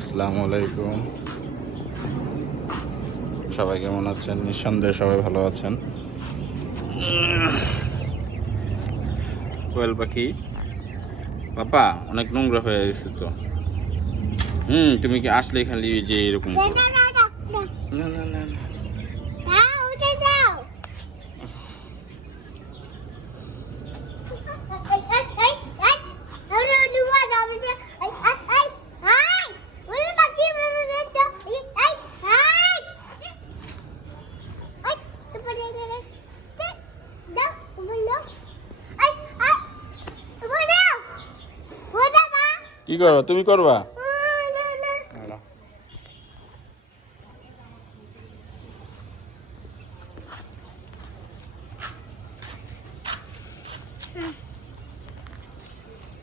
আসসালামু আলাইকুম। সবাই কেমন আছেন? নিঃসন্দেহে সবাই ভালো আছেন। কোয়েল পাখি পাপা অনেক নোংরা হয়ে গেছে তো। তুমি কি আসলে এখানে যে এরকম করো? না না না না। কি করবা? তুমি করবা?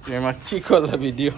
তুমি আমার কি করলা ভিডিও?